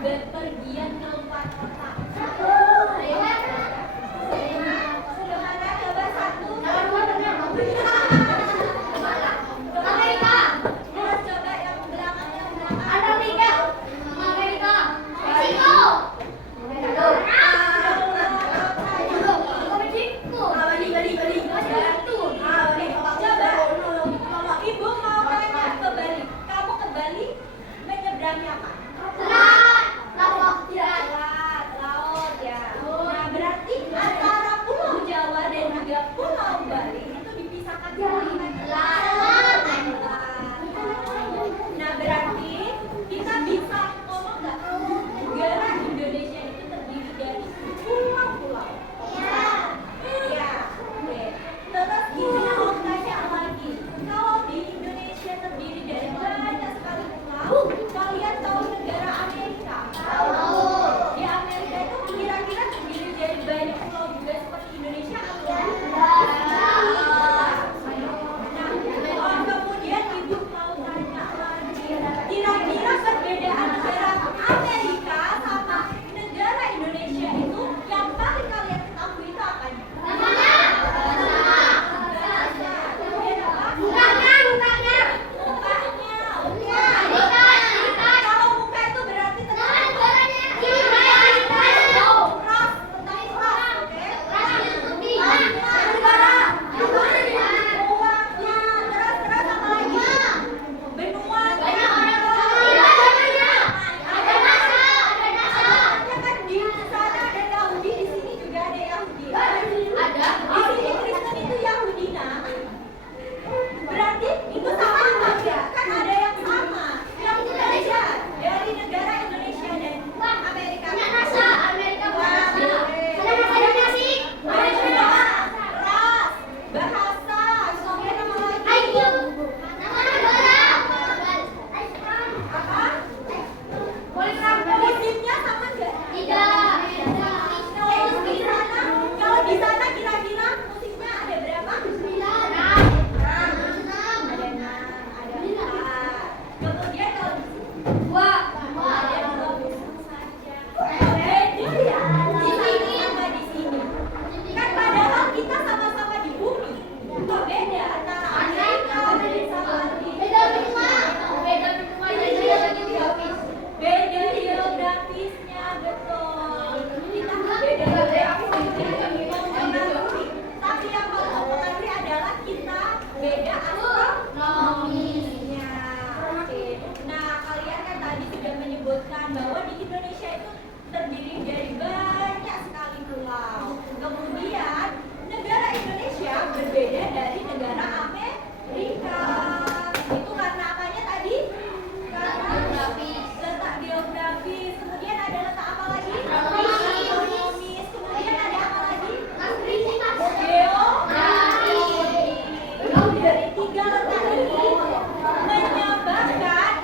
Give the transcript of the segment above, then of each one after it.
bepergian ke luar kota.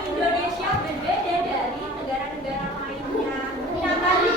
Indonesia berbeda dari negara-negara lainnya. Nah,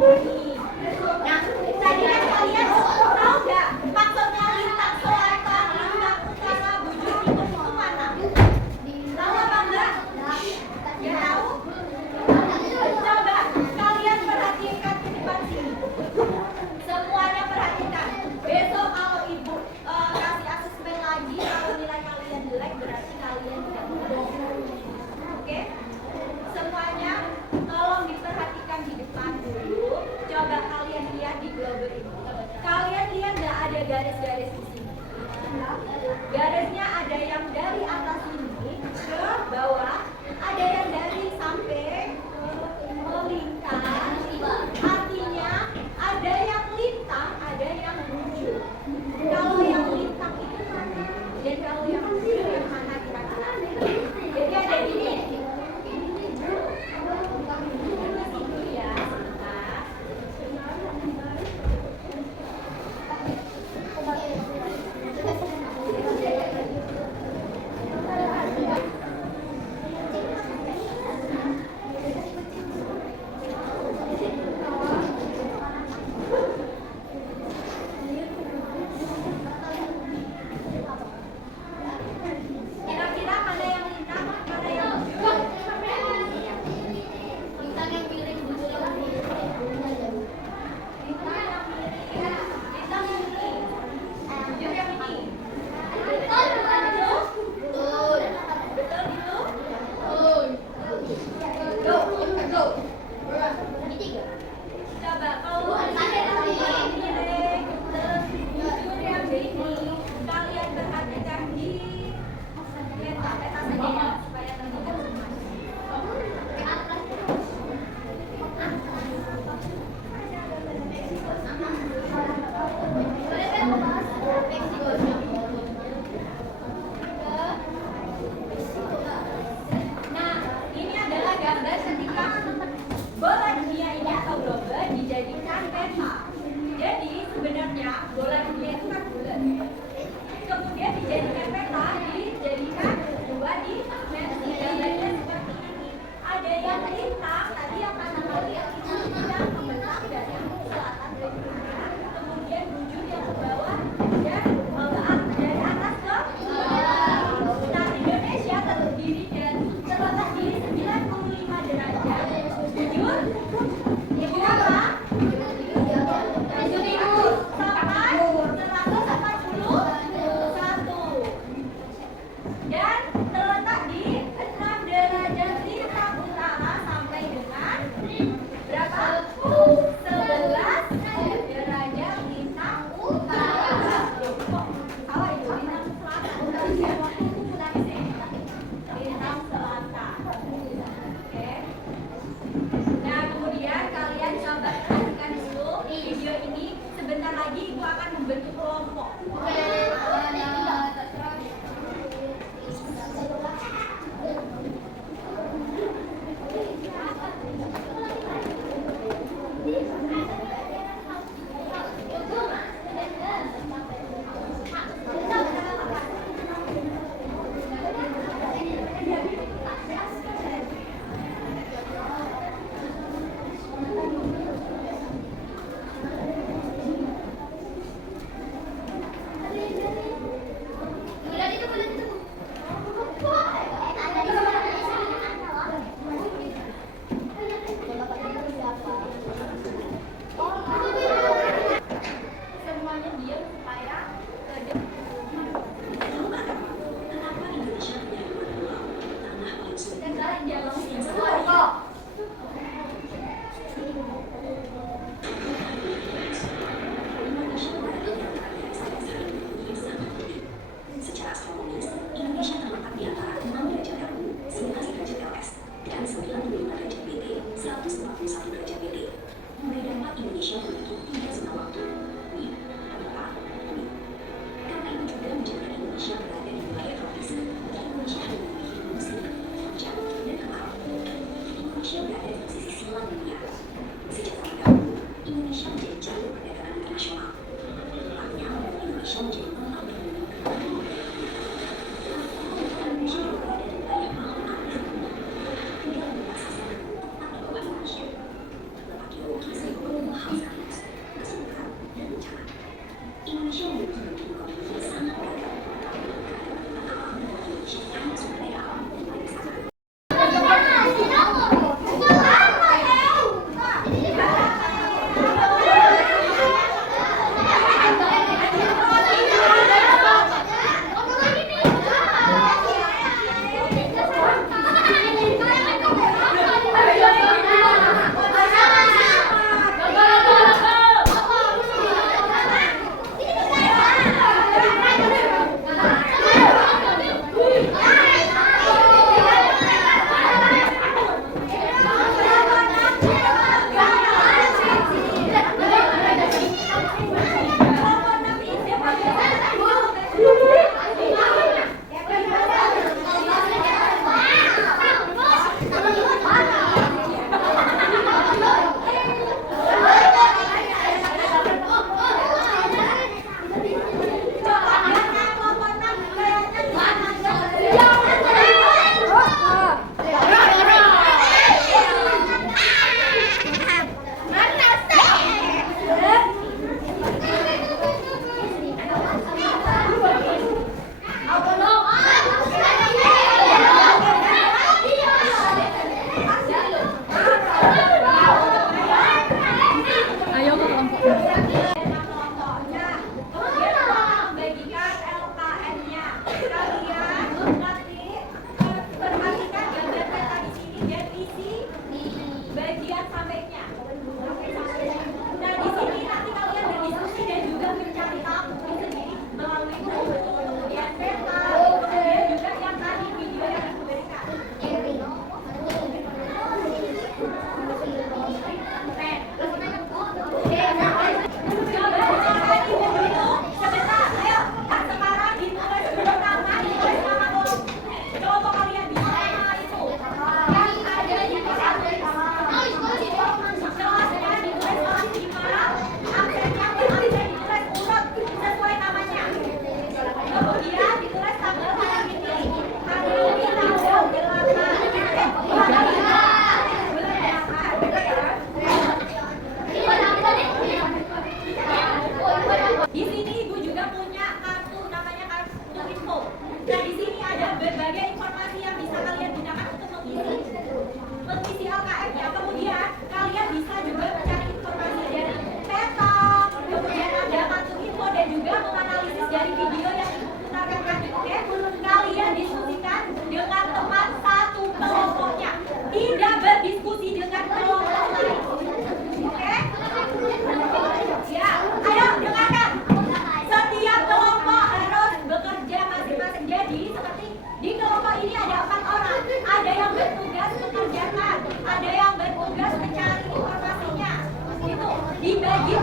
Nah, tadi kan kalian tahu nggak maksudnya lintang selatan, lintang utara, bujur timur itu mana? Tahu apa enggak? Nggak tahu? Coba kalian perhatikan ke depan sini. Semuanya perhatikan. Besok kalau ibu kasih asesmen lagi, kalau nilai kalian jelek berarti kalian tidak lulus. Oke? Semuanya tolong diperhatikan di depan dulu. Coba kalian lihat di globe ini. Kalian lihat nggak ada garis-garis di sini? Garisnya ada yang dari atas ini ke bawah, ada yang dari sampai melintang. Artinya ada yang lintang, ada yang bujur. Kalau yang lintang itu mana? Dan kalau yang bujur yang mana kira-kira? Jadi ada di sini. Kira-kira mana yang lintang, mana yang bujur? Lintang yang miring, bujur yang miring. Lintang yang miring, lintang yang ini, bujur yang ini. Betul itu? Betul itu? Go. Coba kalau lintang yang miring, terus bujur yang ini, kalian perhatikan di peta saja ya, supaya terlihat Nah, ini adalah gambar ketika bola dunia ini atau globe dijadikan peta. Jadi sebenarnya bola dunia itu kan bulat. Kemudian dijadikan peta, dijadikan dua dimensi. Gambarnya seperti ini. Ada yang lintang, tadi yang kanan kali yang membentang dari selatan ke utara, kemudian bujur yang ke bawah dan dari atas ke bawah. Nah, Indonesia terdiri terletak di 95 derajat. Bujur apa? Bujur sampai 141 dan terletak di 6 derajat lintang utara sampai dengan berapa? 11 derajat lintang utara. Kok salah itu? Lintang selatan. Lintang selatan. Oke. Nah, kemudian kalian coba perhatikan dulu video ini. Sebentar lagi Ibu akan membentuk kelompok. Semuanya diam supaya Secara astronomis, Indonesia terletak di antara 6 derajat Darwin, 11 derajat LS, dan 95 derajat BT, 141 derajat BT. Mulai dapat Indonesia memiliki 3 zona waktu, Wib, Pemeta, Wib. Karena itu juga menjadikan Indonesia berada di wilayah tropis, dan Indonesia hanya memiliki musim, hujan, dan kemarau. Indonesia berada di posisi silang dunia. Sejak zaman dahulu, Indonesia menjadi jalur perdagangan internasional. Tepatnya, Indonesia menjadi pengembang Indonesia berada di wilayah Maluku. Tidak memiliki tepat di bawah Indonesia. Letak geologis Ayo ke kelompok. kelompoknya. Kemudian tolong membagikan LKN-nya. Kalian nanti perhatikan gambar peta di sini dan isi bagian sampingnya. Nah di sini nanti kalian berdiskusi dan juga mencari tahu sendiri melalui buku, kemudian peta, kemudian juga yang tadi video yang aku berikan. Kemudian ditulis tanggal hari ini. Hari ini tanggal 8. Di sini Ibu juga punya kartu namanya kartu info. Nah, di sini ada berbagai informasi yang bisa kalian gunakan untuk mengisi LKM-nya. Kemudian kalian bisa juga mencari informasi dari peta, kemudian ada kartu info dan juga menganalisis dari video yang Ibu putarkan tadi. Oke, kalian diskusikan dengan teman satu kelompoknya. Tidak berdiskusi dengan kelompok lain. Oke? Ya, ayo dengarkan. Setiap kelompok harus bekerja masing-masing. Jadi seperti di kelompok ini ada 4 orang. Ada yang bertugas mengerjakan, ada yang bertugas mencari informasinya. Itu dibagi